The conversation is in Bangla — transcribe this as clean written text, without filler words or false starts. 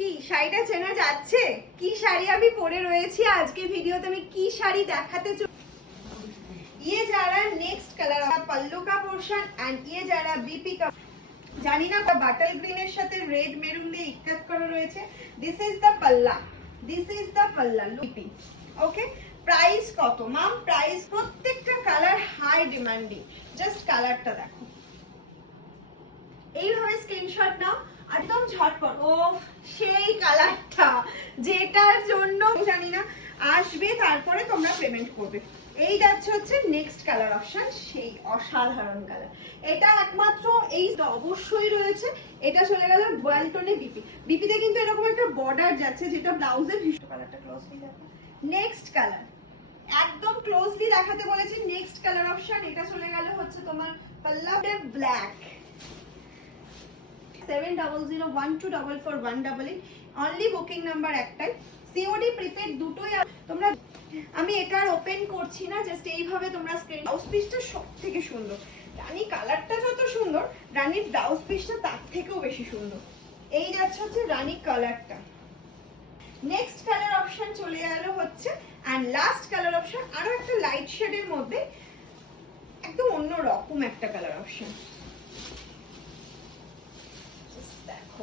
কি শাড়িটা চেনা যাচ্ছে? কি শাড়ি আমি পরে রয়েছি আজকে ভিডিওতে, আমি কি শাড়ি দেখাতে চাই। ये जा रहा है नेक्स्ट कलर पल्लू का पोर्शन एंड ये जा रहा है बीपी का, জানি না বাটার গ্রিন এর সাথে রেড মেরুন দিয়ে ইকাত করা রয়েছে। দিস ইজ দ্য পাল্লা, দিস ইজ দ্য পাল্লা লুপি। ওকে, প্রাইস কত ম্যাম? প্রাইস প্রত্যেকটা কালার হাই ডিমান্ডিং, জাস্ট কালারটা দেখো। এইভাবে স্ক্রিনশট নাও, একদম ঝটপট। ও সেই কালারটা যেটার জন্য জানি না আসবে, তারপরে তোমরা পেমেন্ট করবে। এই যাচ্ছে হচ্ছে নেক্সট কালার অপশন, সেই অসাধারণ কালার। এটা একমাত্র এই অবশ্যই রয়েছে। এটা চলে গেল ওয়ালটনে বিপি। বিপিতে কিন্তু এরকম একটা বর্ডার যাচ্ছে যেটা ব্লাউজে ভীষণ। কালারটা ক্লোজলি দেখো। নেক্সট কালার একদম ক্লোজলি দেখাতে বলেছি। নেক্সট কালার অপশন এটা চলে গেল হচ্ছে তোমার পাল্লা ব্ল্যাক। 7001244188 অনলি বুকিং নাম্বার একটাই। সিওডি প্রিপেড দুটোই তোমরা। আমি এটা আর ওপেন করছি না, জাস্ট এইভাবে তোমরা স্ক্রিন। ব্লাউজ পিসটা সবথেকে সুন্দর। রানী কালারটা যত সুন্দর, রানীর ব্লাউজ পিসটা তার থেকেও বেশি সুন্দর। এই যাচ্ছে হচ্ছে রানী কালারটা। নেক্সট কালার অপশন চলে গেল হচ্ছে এন্ড লাস্ট কালার অপশন আরো একটা লাইট শেডের মধ্যে, একদম অন্য রকম একটা কালার অপশন। দেখো